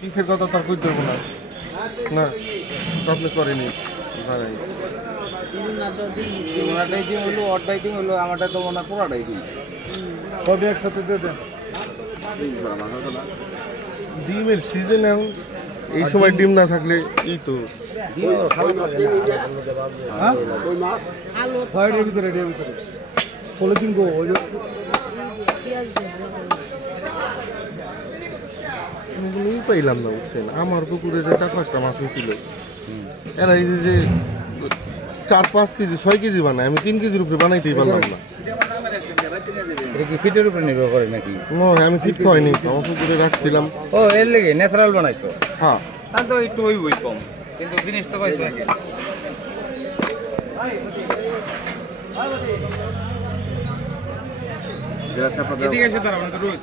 কিসের কথা তার কই দেবো না না আপনি করেনি ওনাটাই দিন হলো ওটাই দিন হলো আমারটা তো ওনার পুরাটাই দিন কবে একসাথে দিয়ে দেন ডিমের সিজন এখন এই সময় ডিম না থাকলে এই তো পলিথিন গো ওই পাইলাম না বুঝছেন আমার পুকুরে যে 4-5টা মাছ হয়েছিল এরা এই যে 4-5 কেজি 6 কেজি বানায় আমি 3 কেজির উপরে বানাইতেই পারলাম না ফিটের উপরে নির্ভর করে নাকি আমি ফিট খাওয়াইনি আমার পুকুরে রাখছিলাম ও এর লেগে ন্যাচারাল বানাইছো হ্যাঁ তা তো একটু ওই কম কিন্তু জিনিস তো পাইছো নাকি এদিকে এসে দাঁড়াবেন তো রোজ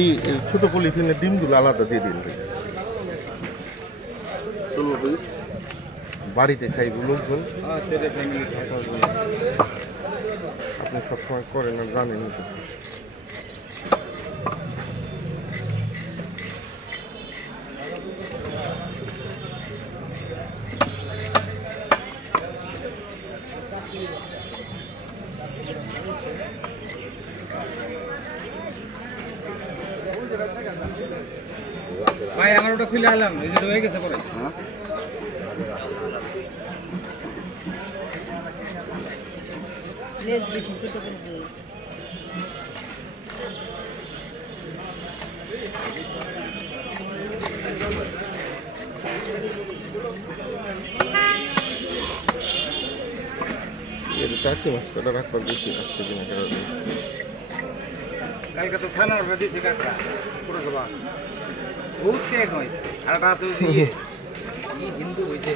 এই ছোট পলিথিনের ডিমগুলো আলাদা দিয়ে দিন বাড়িতে খাইব লোকজন আপনি সবসময় করেন না জানেন ভাই আমার ওটা ফিলে আনলাম এই যে হয়ে গেছে পরে বেশি ছোট করে টাকি মাছটা রাখবার বেশি রাখছে কিনা কালকে তো ছানার দিয়েছি কাকা পুরসভা বহুত টেক হয়েছে আর একটা আছে হিন্দু হয়েছে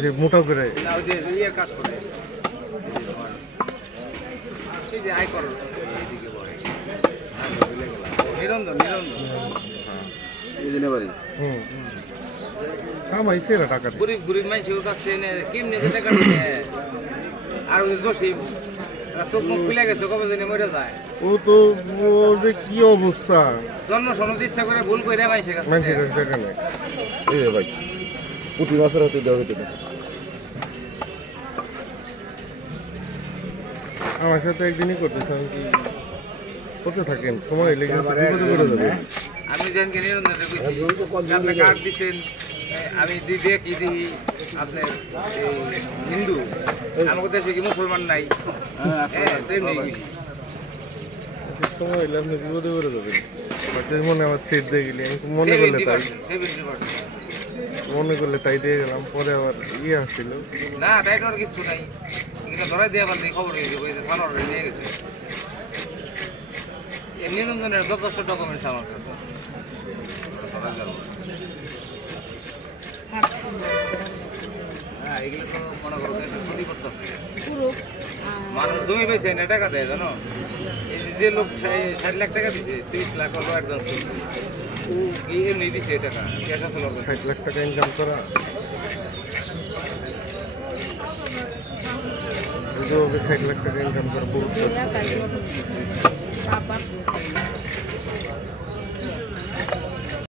যে মোটা করে না ওই যে ইয়ের কাজ করে সেই যে আয়কর এইদিকে বলে নিরঞ্জন এই দিনে বাড়ি কামাইছে এরা টাকা গরিব গরিব মানুষের কাছে এনে কেমনি যে টাকা নিয়ে আর ওই জসিম চোখ মুখ খুলে গেছে কবে দিনে মরে যায় ও তো ওর যে কি অবস্থা জন্ম সনদ ইচ্ছা করে ভুল করে মানুষের কাছে টাকা নেই এই ভাই পুঁটি মাছের হাতে দেওয়া হতে আমার সাথে একদিনই করতেছিলাম কি করতে থাকেন সময় লেগে বিপদে পড়ে যাবে আমি জানকে নিরঞ্জনের কইছি আপনি কার্ড দিচ্ছেন আমি দিয়ে কি দিই আপনার হিন্দু আমাদের দেশে কি মুসলমান নাই সময় এলে আপনি বিপদে পড়ে যাবেন মনে আমার সেট দিয়ে গেলি আমি মনে করলে তাই মনে করলে তাই দিয়ে গেলাম পরে আবার ইয়ে আসছিল না তাই তো আর কিছু নাই এগুলো ধরাই দিয়ে আবার খবর দিয়ে দেবো যে সানোর নিয়ে গেছে নিরঞ্জনের যথেষ্ট ডকুমেন্টস আমার কাছে হ্যাঁ এগুলো তো মনে করো ক্ষতি করতেছে মানুষ জমি পেয়েছে না টাকা দেয় জানো যে লোক 60 লাখ টাকা দিচ্ছে 30 লাখ অল্প অ্যাডভান্স ও গিয়ে এমনি দিচ্ছে টাকা ক্যাশ আসলে 60 লাখ টাকা ইনকাম করা ওকে 60 লাখ টাকা ইনকাম করা বহুত